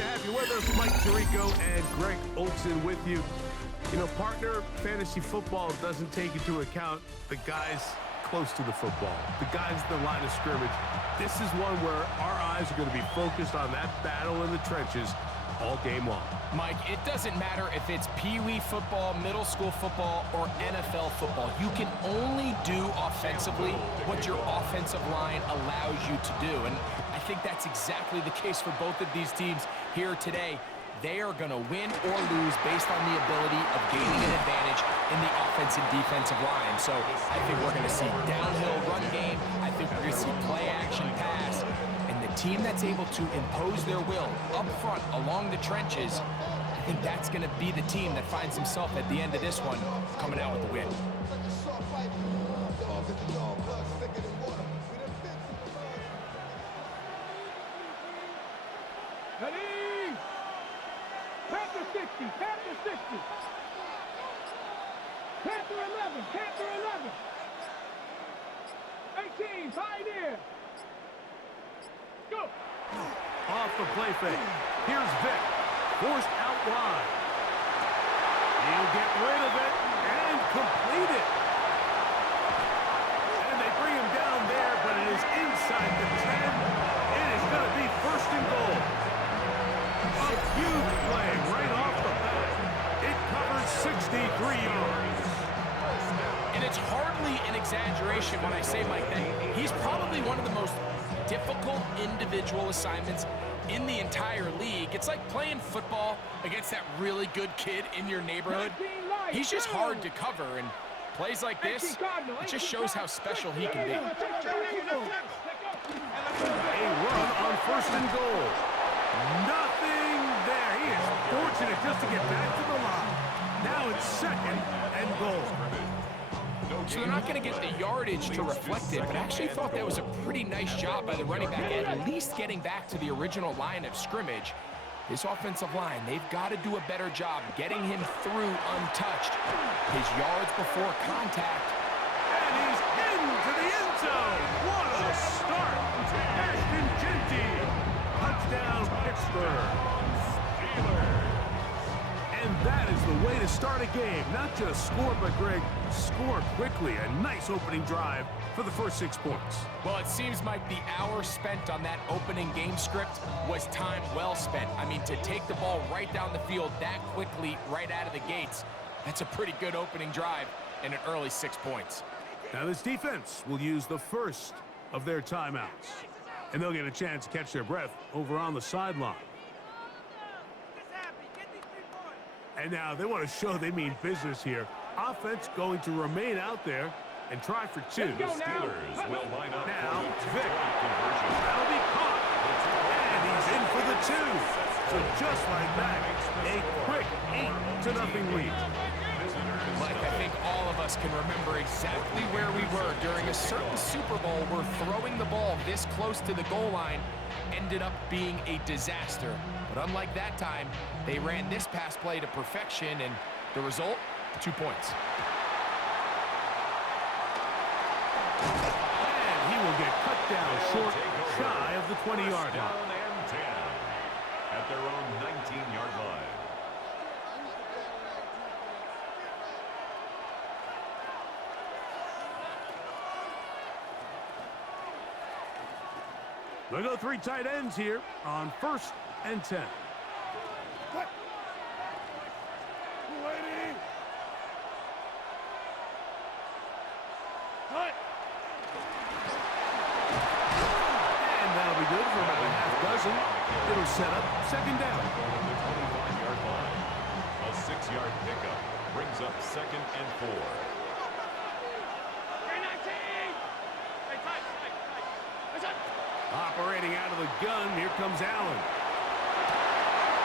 to have you with us. Mike Tirico and Greg Olson with you. You know, partner, fantasy football doesn't take into account the guys close to the football, the guys at the line of scrimmage. This is one where our eyes are going to be focused on that battle in the trenches all game long. Mike, it doesn't matter if it's Pee-wee football, middle school football, or NFL football. You can only do offensively what your offensive line allows you to do. And I think that's exactly the case for both of these teams here today. They are going to win or lose based on the ability of gaining an advantage in the offense and defensive line. So I think we're going to see downhill run game. I think we're going to see play action pass. And the team that's able to impose their will up front along the trenches, I think that's going to be the team that finds himself at the end of this one coming out with the win. Panther 60, Panther 60. Panther 11, Panther 11. 18, Pioneer. Go. Off the play fake. Here's Vic. Forced out wide. He'll get rid of it and complete it. And they bring him down there, but it is inside the 10. It is going to be first and goal. A huge play right off the bat. It covers 63 yards. And it's hardly an exaggeration when I say, Mike, that he's probably one of the most difficult individual assignments in the entire league. It's like playing football against that really good kid in your neighborhood. He's just hard to cover, and plays like this, it just shows how special he can be. A run on first and goal. Nothing there. He is fortunate just to get back to the line. Now it's second and goal. So they're not going to get the yardage to reflect it, but I actually thought that was a pretty nice job by the running back, at least getting back to the original line of scrimmage. This offensive line, they've got to do a better job getting him through untouched. His yards before contact. And he's into the end zone. What a start. Ashton Genty. Touchdown, Pittsburgh. And that is the way to start a game. Not just score, but, Greg, score quickly. A nice opening drive for the first 6 points. Well, it seems like the hour spent on that opening game script was time well spent. I mean, to take the ball right down the field that quickly right out of the gates, that's a pretty good opening drive and an early 6 points. Now this defense will use the first of their timeouts. And they'll get a chance to catch their breath over on the sideline. And now they want to show they mean business here. Offense going to remain out there and try for two. Let's go now. Will line up Now, for Vic. That'll be caught. And he's in for the two. So just like that, a quick 8-0 lead. Mike, I think all of us can remember exactly where we were during a certain Super Bowl where throwing the ball this close to the goal line ended up being a disaster. But unlike that time, they ran this pass play to perfection, and the result, 2 points. And he will get cut down short, shy of the 20-yard line. And 10 at their own 19-yard line. They go 3 tight ends here on 1st and 10. And that'll be good for about a half dozen. It'll set up second down. The 25-yard line. A 6-yard pickup brings up 2nd and 4. Operating out of the gun, here comes Allen.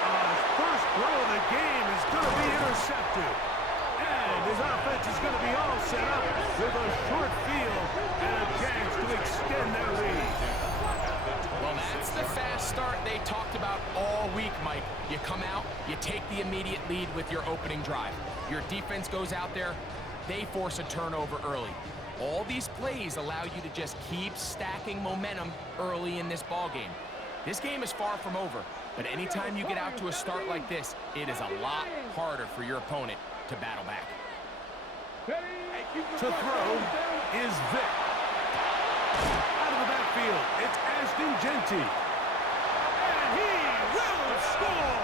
His first throw of the game is going to be intercepted. And his offense is going to be all set up with a short field and a chance to extend their lead. Well, that's the fast start they talked about all week, Mike. You come out, you take the immediate lead with your opening drive. Your defense goes out there, they force a turnover early. All these plays allow you to just keep stacking momentum early in this ball game. This game is far from over. But anytime you get out to a start like this, it is a lot harder for your opponent to battle back. To throw is Vic. Out of the backfield, it's Ashton Genty. And he will score!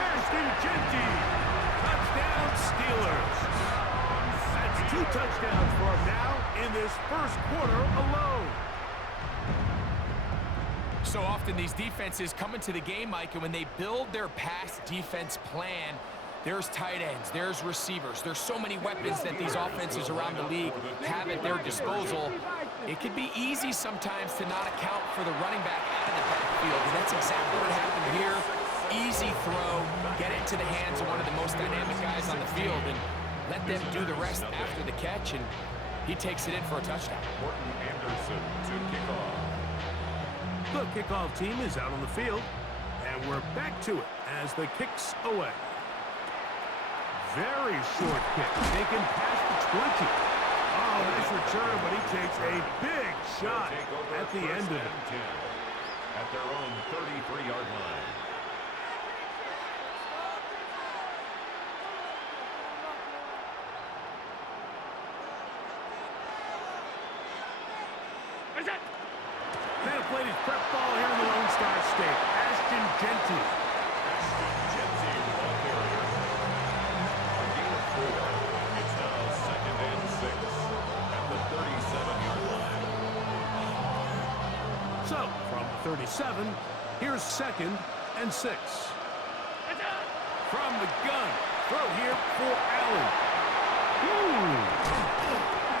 Ashton Genty, touchdown Steelers. That's 2 touchdowns for him now in this first quarter alone. So often these defenses come into the game, Mike, and when they build their pass defense plan, there's tight ends, there's receivers, there's so many weapons that these offenses around the league have at their disposal. It can be easy sometimes to not account for the running back out of the backfield, and that's exactly what happened here. Easy throw, get it to the hands of one of the most dynamic guys on the field, and let them do the rest after the catch, and he takes it in for a touchdown. Morton Anderson to kick off. The kickoff team is out on the field, and we're back to it as the kick's away. Very short kick, taken past the 20. Oh, nice return, but he takes a big shot at the end of it. 10 at their own 33-yard line. They'll play his prep ball here in the Lone Star State. Ashton Genty. Genty, ball carrier. A gain of 4. It's now 2nd and 6 at the 37-yard line. So, from the 37, here's 2nd and 6. From the gun, throw here for Allen.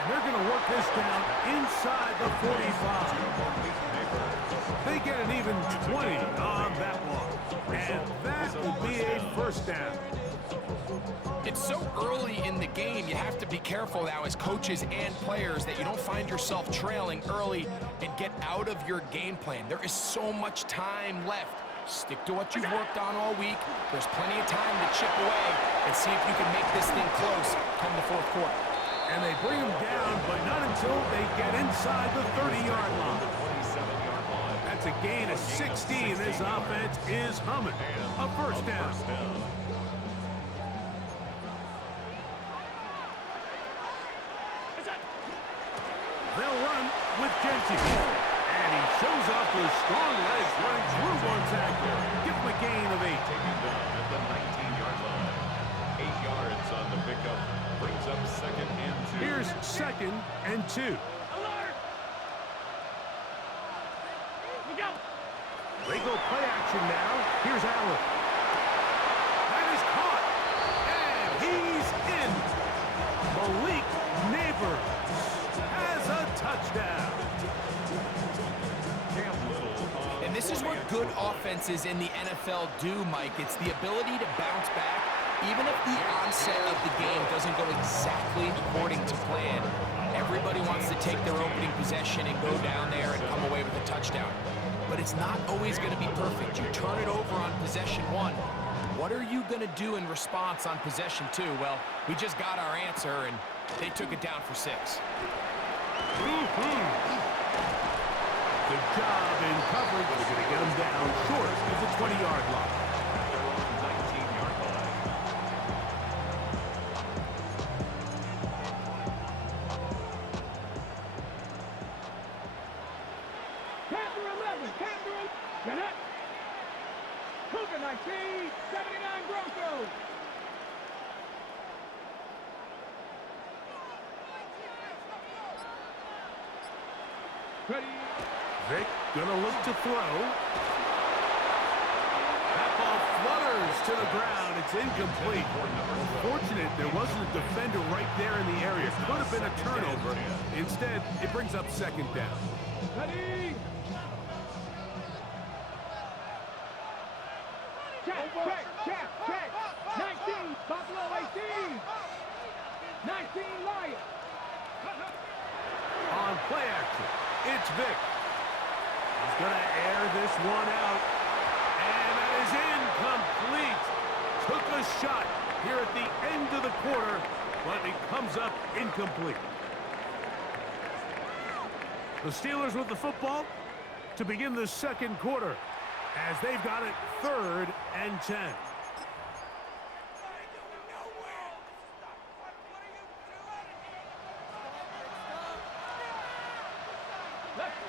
They're going to work this down inside the 45. They get an even 20 on that one. And that will be a first down. It's so early in the game, you have to be careful now as coaches and players that you don't find yourself trailing early and get out of your game plan. There is so much time left. Stick to what you've worked on all week. There's plenty of time to chip away and see if you can make this thing close come the fourth quarter. And they bring him down, but not until they get inside the 30-yard line. That's a gain of 16. This offense is humming. A first down. They'll run with Genty. And he shows off those strong legs running through one tackle. Give him a gain of 8. Taken down at the 19-yard line. 8 yards on the pickup. Brings up 2nd and 2. Here's 2nd and 2. Alert! Look out! They go play action now. Here's Allen. That is caught. And he's in. Malik Neighbors has a touchdown. And this is what good offenses in the NFL do, Mike. It's the ability to bounce back. Even if the onset of the game doesn't go exactly according to plan, everybody wants to take their opening possession and go down there and come away with a touchdown. But it's not always going to be perfect. You turn it over on possession 1. What are you going to do in response on possession 2? Well, we just got our answer, and they took it down for 6. Good job in coverage. They're going to get him down short of the 20-yard line. Cougar 19, 79 Broncos. Ready. Vic gonna look to throw. That ball flutters to the ground. It's incomplete. Unfortunate there wasn't a defender right there in the area. Could have been a turnover. Instead, it brings up 2nd down. Ready. Check. 19, Buffalo 18. 19, Lions. On play action, it's Vic. He's going to air this one out. And that is incomplete. Took a shot here at the end of the quarter, but it comes up incomplete. The Steelers with the football to begin the 2nd quarter. as they've got it 3rd and 10.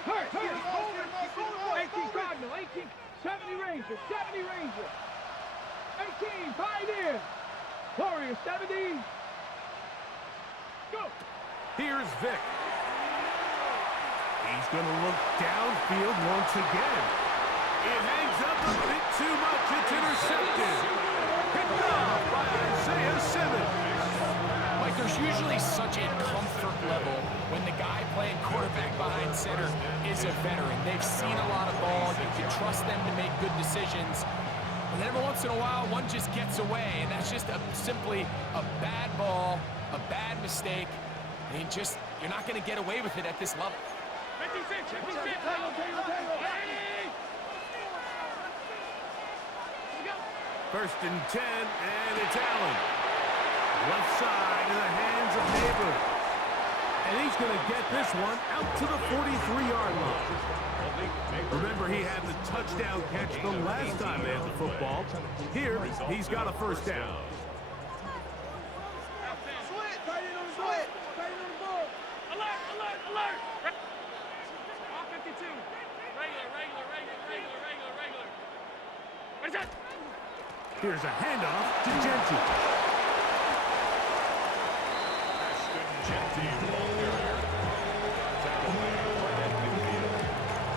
Hurt. 18 Cardinal, 18, 70 Ranger, 70 Ranger. 18, Pioneer. Warrior, 70. Go. Here's Vic. He's going to look downfield once again. It hangs up a bit too much. It's intercepted. Picked off by Isaiah Simmons. Like, there's usually such a comfort level when the guy playing quarterback behind center is a veteran. They've seen a lot of ball. You can trust them to make good decisions. And then every once in a while, one just gets away, and that's just simply a bad ball, a bad mistake. And you're not going to get away with it at this level. 56. First and 10, and it's Allen. Left side in the hands of Neighbor. And he's going to get this one out to the 43-yard line. Remember, he had the touchdown catch the last time they had the football. Here, he's got a first down. Alert! All 52. Regular. What is that? Here's a handoff to Genty. Genty, ball carrier. Tackle right at midfield.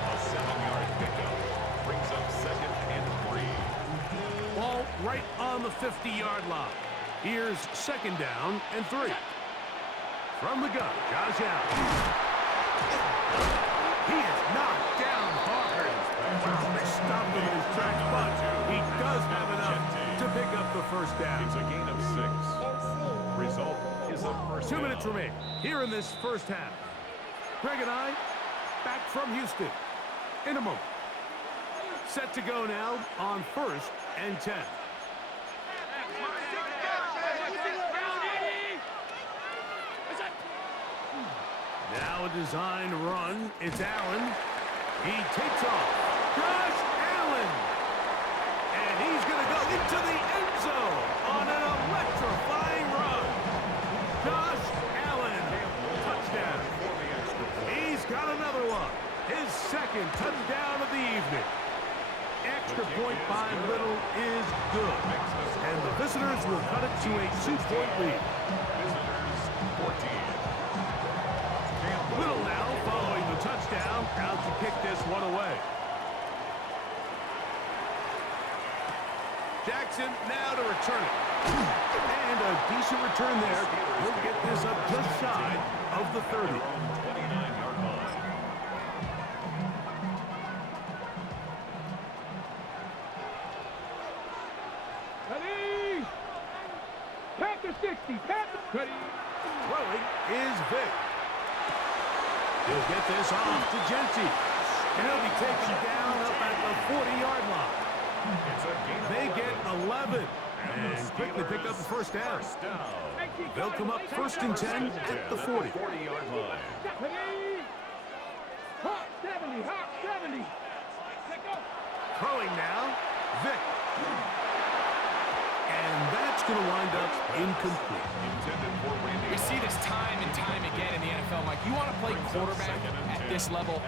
A 7-yard pickup. Brings up 2nd and 3. Ball right on the 50-yard line. Here's 2nd down and 3. From the gun, Josh Allen. He is knocked down hard. They stopped him in his tracks, but he does have enough to pick up the first down. It's a gain of 6. Result is a first 2 down. minutes remain here in this first half. Greg and I back from Houston in a moment. Set to go now on 1st and 10. Now a designed run. It's Allen. He takes off. Josh Allen. And he's going to go into the end zone on an electrifying run. Josh Allen. Touchdown. He's got another one. His 2nd touchdown of the evening. Extra point by Little is good. And the visitors will cut it to a 2-point lead. Visitors 14. Little now following the touchdown, out to kick this one away. Jackson now to return it. And a decent return there. He'll get this up just shy of the 30. 29-yard line. Ready? Panther 60. Panther. Ready? Throwing is Vic. He'll get this off to Genty. And he'll be taken down up at the 40-yard line. They get 11. And quickly pick up the first down. They'll come up 1st and 10 at the 40. 40-yard line. Ready? Hawk 70. Hawk 70. Let go. Throwing now, Vic. And that's going to wind up incomplete. Intended for Randy. We see this time and time again in the NFL, Mike. You want to play quarterback at this level,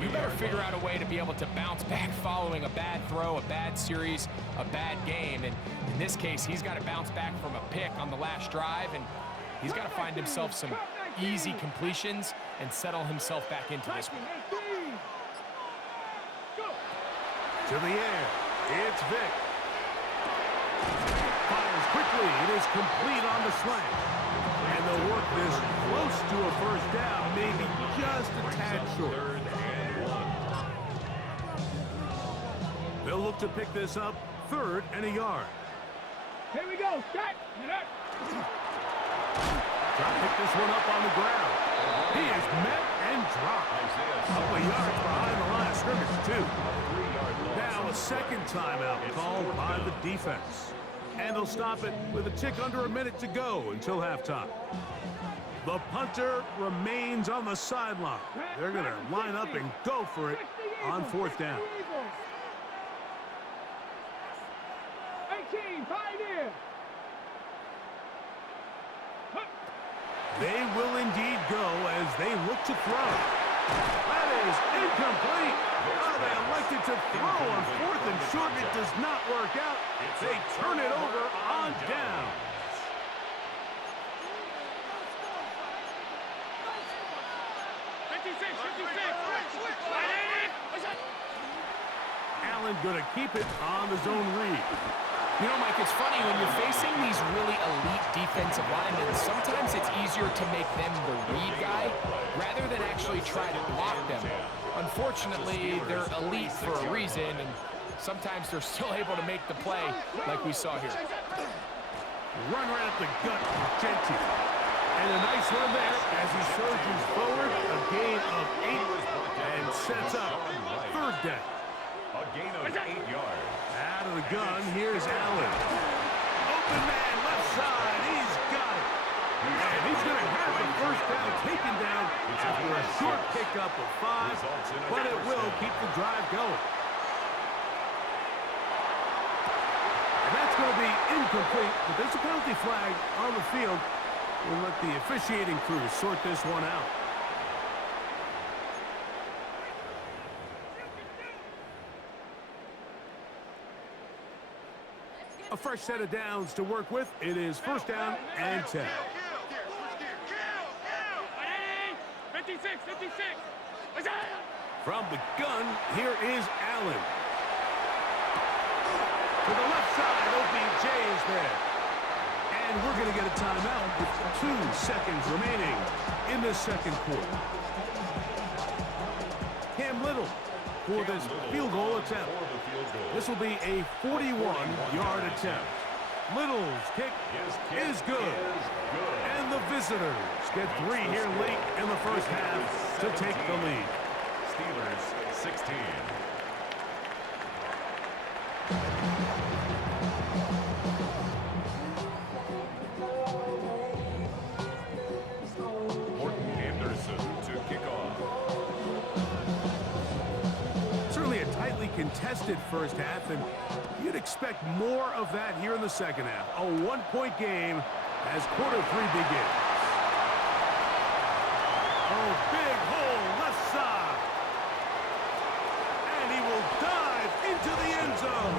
you better figure out a way to be able to bounce back following a bad throw, a bad series, a bad game. And in this case, he's got to bounce back from a pick on the last drive, and he's got to find himself some easy completions and settle himself back into this one. To the air, it's Vic. Fires quickly, it is complete on the slant. And they'll work this close to a first down, maybe just a tad short. 3rd and 1. They'll look to pick this up 3rd and a yard. Here we go. Set. Try to pick this one up on the ground. He is met and dropped. Couple of yards behind the line of scrimmage, too. Now a 2nd timeout called by the defense. And they'll stop it with a tick under a minute to go until halftime. The punter remains on the sideline. They're going to line up and go for it on 4th down. They will indeed go as they look to throw. That is incomplete. Oh, they elected to throw on 4th and short. It does not work out. They turn it over on down. Allen going to keep it on the zone read. You know, Mike, it's funny, when you're facing these really elite defensive linemen, sometimes it's easier to make them the read guy rather than actually try to block them. Unfortunately, they're elite for a reason, and sometimes they're still able to make the play like we saw here. Run right up the gut with Genty. And a nice run there as he surges forward. A gain of 8 and sets up 3rd down. A gain of 8 yards. Out of the gun, here's Allen. Open man, left side, he's got it. And he's going to have the 1st down taken down after a short pickup of 5, but it will keep the drive going. And that's going to be incomplete, but there's a penalty flag on the field. We'll let the officiating crew sort this one out. A fresh set of downs to work with. It is 1st down and 10. 56. From the gun, here is Allen. To the left side, OBJ is there. And we're going to get a timeout with 2 seconds remaining in the 2nd quarter. Cam Little for this field goal attempt. This will be a 41-yard attempt. Little's kick is good. And the visitors get 3 here late in the 1st half to take the lead. Steelers 16. Morton Anderson to kick off. Certainly a tightly contested 1st half, and you'd expect more of that here in the 2nd half. A 1-point game as quarter 3 begins. Oh, big hole left side. And he will dive into the end zone.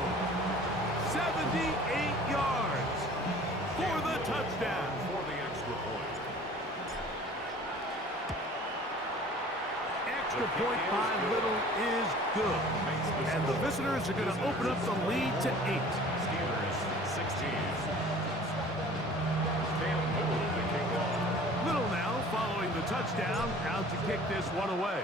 78 yards for the touchdown. For the extra point. Extra point by Little is good. And the visitors are going to open up the lead to 8. Steelers 16. Cam Little to kick off. Little now following the touchdown, out to kick this one away.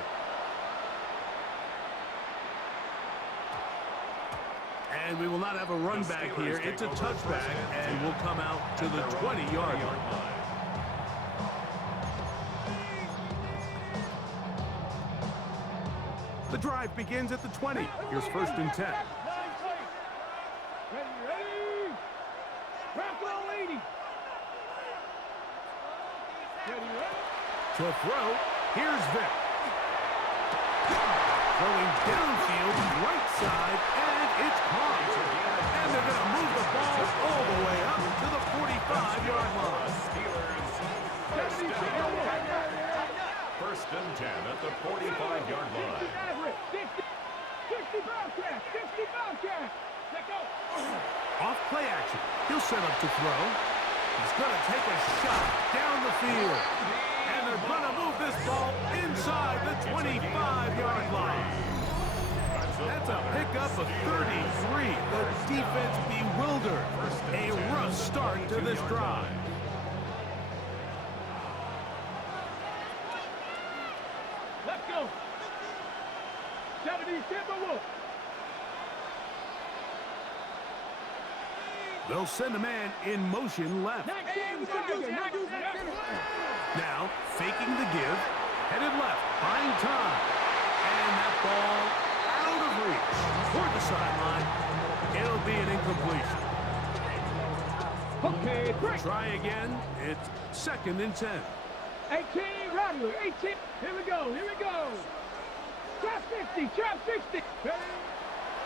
And we will not have a run back here. It's a touchback, and we'll come out to the 20-yard line. The drive begins at the 20. Here's 1st and 10. Ready? Crack roll 80. Ready? To throw, here's Vic. Throwing downfield, right side, and it's caught. And they're going to move the ball all the way up to the 45-yard line. First and 10 at the 45-yard line. 60 Bobcat. Let go. Off play action. He'll set up to throw. He's going to take a shot down the field. And they're going to move this ball inside the 25-yard line. That's a pickup of 33. The defense bewildered. A rough start to this drive. Let's go. 70 Timberwolves. They'll send a man in motion left. Now, faking the give, headed left, buying time. And that ball out of reach toward the sideline. It'll be an incompletion. Okay, break. Try again. It's 2nd and 10. 18, Rattler, 18. Here we go. Trap 60, trap 60.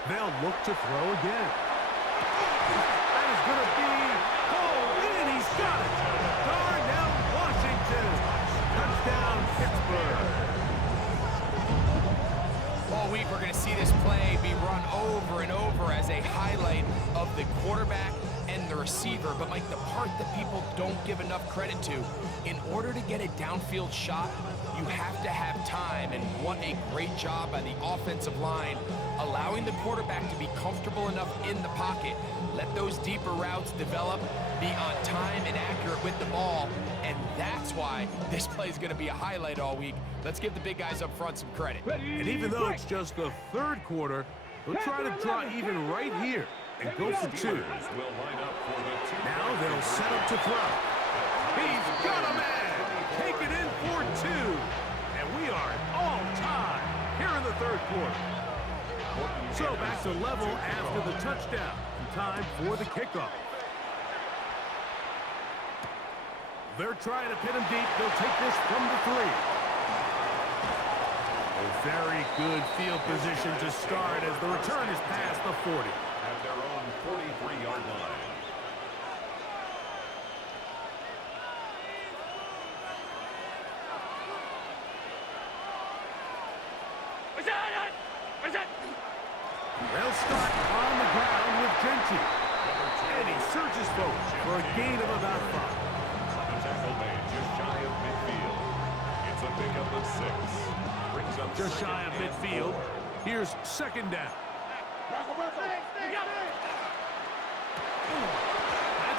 They'll look to throw again. That is going to be pulled in. He's got it. Darnell Washington jumper. All week, we're going to see this play be run over and over as a highlight of the quarterback and the receiver. But, Mike, the part that people don't give enough credit to, in order to get a downfield shot, you have to have time. And what a great job by the offensive line, allowing the quarterback to be comfortable enough in the pocket. Let those deeper routes develop, be on time and accurate with the ball. And that's why this play is going to be a highlight all week. Let's give the big guys up front some credit. And even though it's just the third quarter, they'll try to draw even right here and go for two. Now they'll set up to throw. He's got a man. Take it in for two. And we are all tied here in the third quarter. So back to level after the touchdown. And time for the kickoff. They're trying to pin him deep. They'll take this from the 3. A very good field position to start as the return is past the 40. At their own 43-yard line. They'll start on the ground with Gentry. And he surges forward for a gain of about 5. The tackle made just shy of midfield. It's a pickup of 6. Brings up Just shy of midfield. Here's second down. That's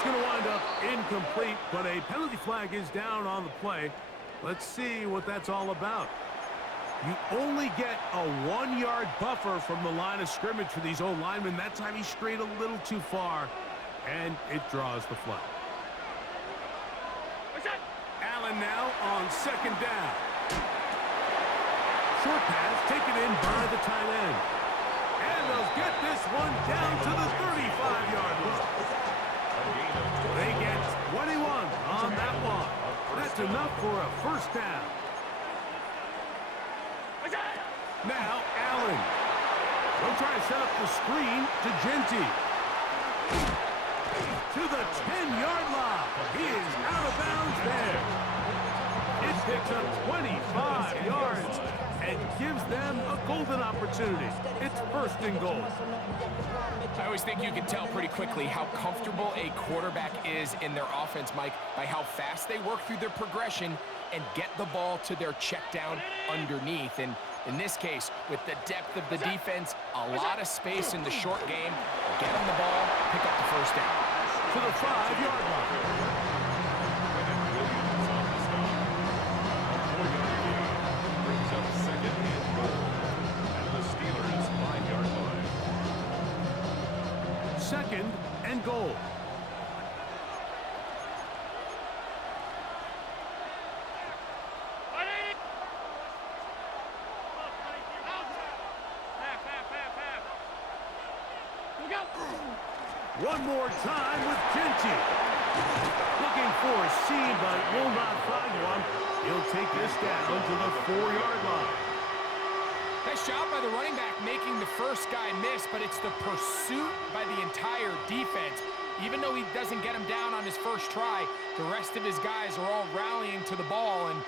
going to wind up incomplete, but a penalty flag is down on the play. Let's see what that's all about. You only get a 1-yard buffer from the line of scrimmage for these old linemen. That time he strayed a little too far, and it draws the flag. Allen now on second down. Short pass taken in by the tight end. And they'll get this one down to the 35-yard line. They get 21 on that one. That's enough for a first down. Now, Allen. They'll try to set up the screen to Genty. To the 10-yard line. He is out of bounds there. It picks up 25 yards and gives them a golden opportunity. It's first and goal. I always think you can tell pretty quickly how comfortable a quarterback is in their offense, Mike, by how fast they work through their progression and get the ball to their check down underneath. And in this case, with the depth of the defense, a lot of space in the short game, get them the ball, pick up the first down. To the 5-yard line. Brings up second and goal. And the Steelers' 5-yard line. Second and goal. One more time with Genty. Looking for a seam, but will not find one. He'll take this down to the 4-yard line. Nice job by the running back making the first guy miss, but it's the pursuit by the entire defense. Even though he doesn't get him down on his first try, the rest of his guys are all rallying to the ball, and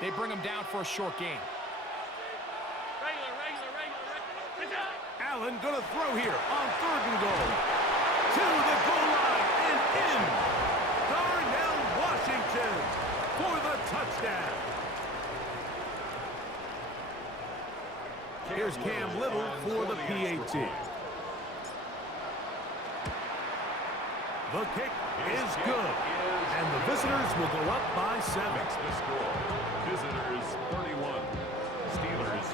they bring him down for a short gain. Allen going to throw here on third and goal. To the goal line and in. Darnell Washington for the touchdown. Here's Cam Little for the PAT. The kick is good. And the visitors will go up by 7. That's the score. Visitors 31. Steelers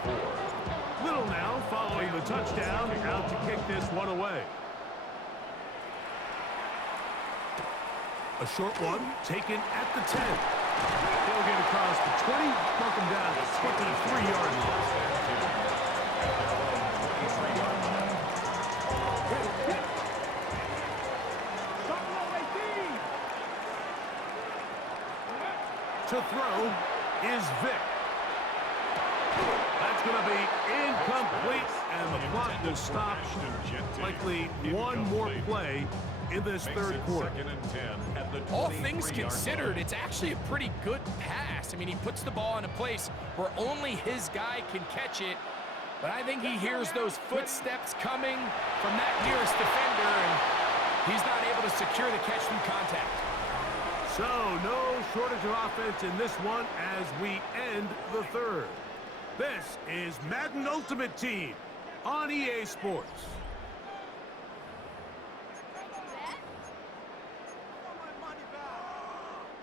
24. Little now following the touchdown, out to kick this one away. A short one taken at the 10. He'll get across the 20, knock him down to 23-yard line. To throw is Vick. That's going to be incomplete. and the clock will stop. Likely one more play in this third quarter. All things considered, it's actually a pretty good pass. I mean, he puts the ball in a place where only his guy can catch it. But I think he hears those footsteps coming from that nearest defender, and he's not able to secure the catch through contact. So, no shortage of offense in this one as we end the third. This is Madden Ultimate Team on EA Sports.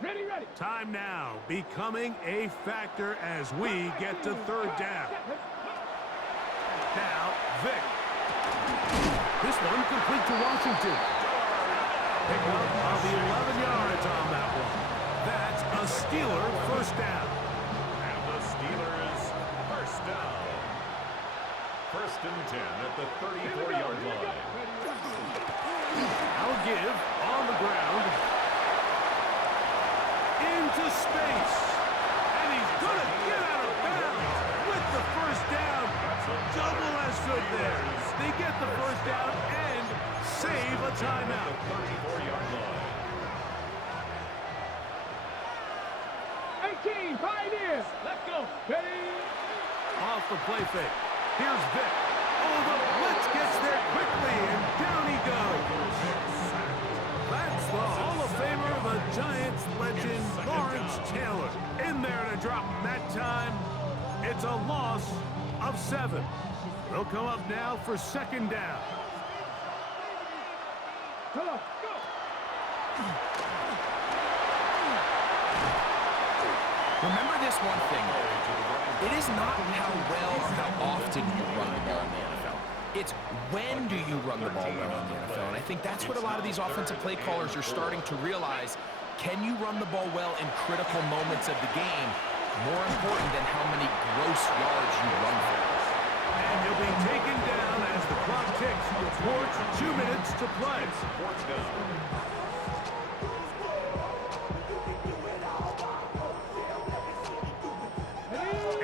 Ready, ready. Time now becoming a factor as we get to third down. Now, Vic. This one complete to Washington. Pick up of the 11 yards on that one. That's a Steeler first down. And the Steelers first down. First and 10 at the 34-yard line. I'll give on the ground. Into space. And he's going to get out of bounds with the first down. Double as good there. They get the first down and save a timeout. 34-yard line. 18, Pioneers. Let's go. Ready. Off the play fake. Here's Vic. Oh, the blitz gets there quickly, and down he goes. That's the Hall of Famer, the Giants legend, Lawrence Taylor. In there to drop him that time. It's a loss of 7. They'll come up now for second down. Come on, go. Remember this one thing. It is not how well or how often you run the ball in the NFL. It's when do you run the ball well in the NFL. And I think that's what a lot of these offensive play callers are starting to realize. Can you run the ball well in critical moments of the game? More important than how many gross yards you run for. And he'll be taken down as the clock ticks towards 2 minutes to play. Fourth down.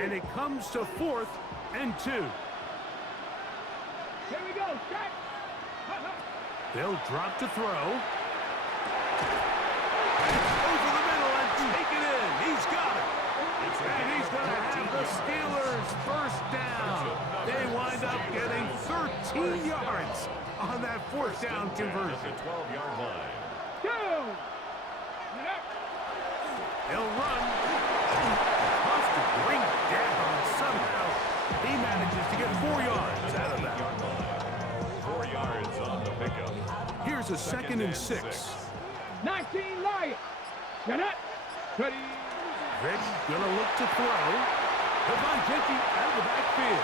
And it comes to 4th and 2. Here we go. Check. They'll drop to throw. Over the middle and take it in. He's got it. And he's going to have the Steelers first down. They wind up getting 13 yards on that fourth down conversion. At the 12-yard line. Go. He'll run. Tough to bring down. Somehow he manages to get 4 yards out of that. 4 yards on the pickup. Here's a second and 6. 19 Lions. Jeanette. Ready. Ready, gonna look to throw. Devon Gentry out of the backfield.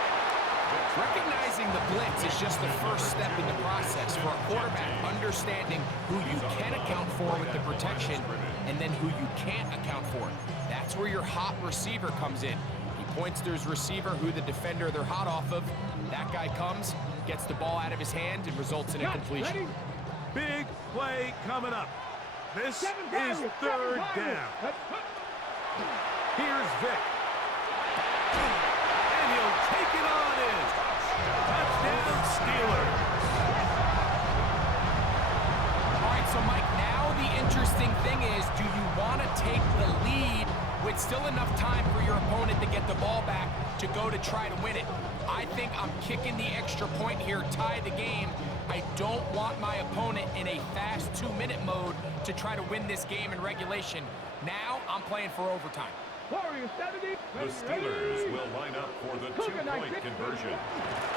Recognizing the blitz is just the first step in the process for a quarterback, understanding who you can account for with the protection and then who you can't account for. That's where your hot receiver comes in. He points to his receiver, who the defender they're hot off of. That guy comes, gets the ball out of his hand, and results in a completion. Big play coming up. This is third down. Here's Vic. And he'll take it on in. Touchdown, Steelers. All right, so Mike, now the interesting thing is, do you want to take the lead with still enough time for your opponent to get the ball back to go to try to win it? I think I'm kicking the extra point here, tie the game. I don't want my opponent in a fast 2-minute mode to try to win this game in regulation. Now I'm playing for overtime. Warriors 70. The Steelers will line up for the 2-point conversion.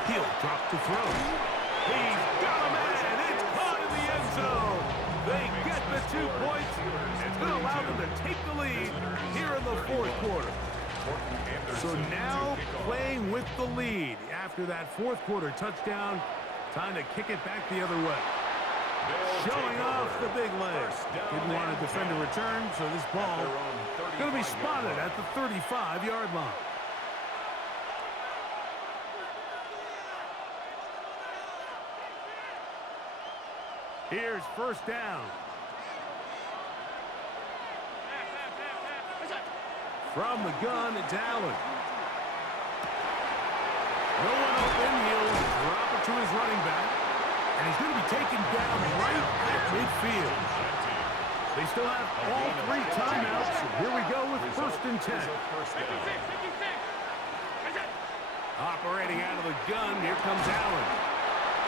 He'll drop to throw. He's got a man. It's caught in the end zone. They get the 2 points. It's going to allow them to take the lead here in the fourth quarter. So now playing with the lead after that fourth quarter touchdown. Time to kick it back the other way. Showing off the big leg. Didn't want to defend a return, so this ball going to be spotted at the 35-yard line. Here's first down. From the gun, it's Allen. No one open. He'll drop it to his running back. And he's going to be taken down right at midfield. They still have all 3 timeouts. And here we go with 1st and 10. Operating out of the gun, here comes Allen.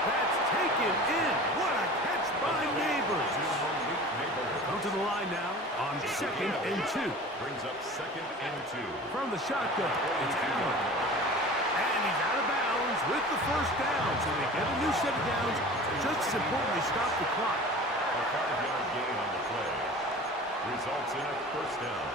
That's taken in. What a catch by Neighbors. Come to the line now on 2nd and 2. Brings up 2nd and 2. From the shotgun, it's Allen. And he's out of bounds with the 1st down. So they get a new set of downs. Just as importantly, stop the clock. A 5-yard gain on the play. Results in a 1st down.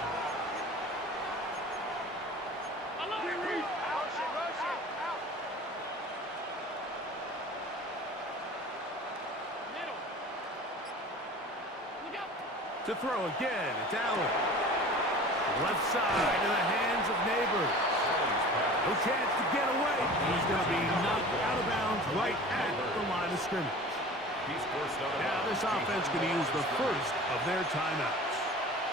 To throw again, it's Allen. Left side in the hands of Neighbors. No chance to get away. He's going to be knocked out of bounds right at the line of scrimmage. He's forced out of Now this offense going to use the first of their timeouts.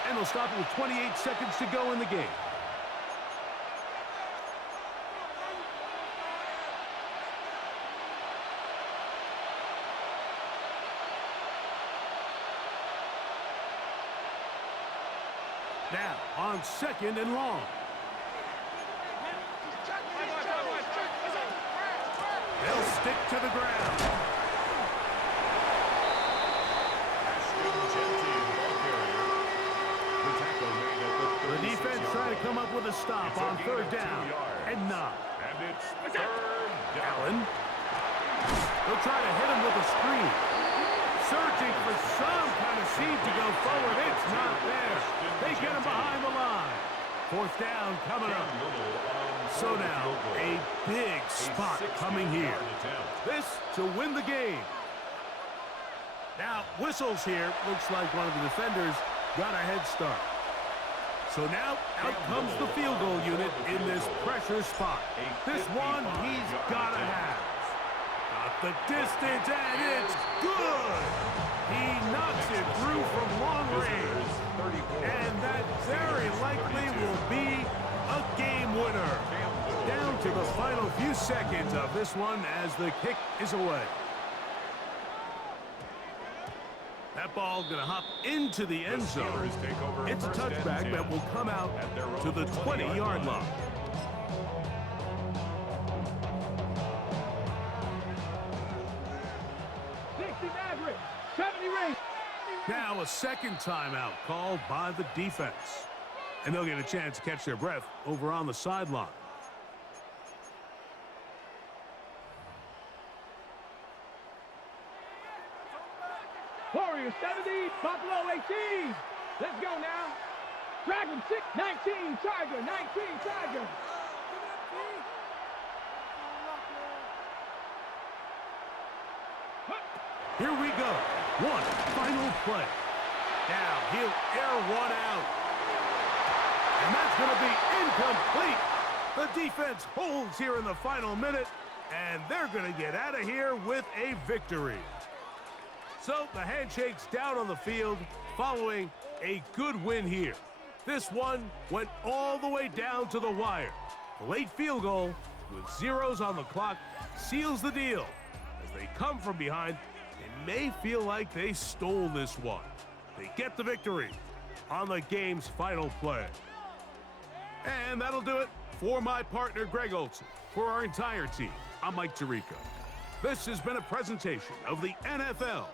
And they'll stop it with 28 seconds to go in the game. Now, on 2nd and long. They'll stick to the ground. The defense trying to come up with a stop on 3rd down. And 9. And it's 3rd down. Allen. They'll try to hit him with a screen. Searching for some kind of seed to go forward. It's not there. They get him behind the line. 4th down coming up. So now, a big spot coming here. This to win the game. Now, whistles here. Looks like one of the defenders got a head start. So now, out comes the field goal unit in this pressure spot. This one he's got to have. Got the distance, and it's good. He knocks it through from long range. And that very likely will be a game winner. Down to the final few seconds of this one as the kick is away. That ball going to hop into the end zone. It's a touchback that will come out to the 20-yard line. Now a 2nd timeout called by the defense. And they'll get a chance to catch their breath over on the sideline. Warriors 70, Buffalo 18. Let's go now. Dragon 6, 19, Tiger, 19, Tiger. Here we go. One final play. Now he'll air one out. And that's going to be incomplete. The defense holds here in the final minute, and they're going to get out of here with a victory. So the handshake's down on the field following a good win here. This one went all the way down to the wire. The late field goal with zeros on the clock seals the deal. As they come from behind, they may feel like they stole this one. They get the victory on the game's final play. And that'll do it for my partner, Greg Olson. For our entire team, I'm Mike Tirico. This has been a presentation of the NFL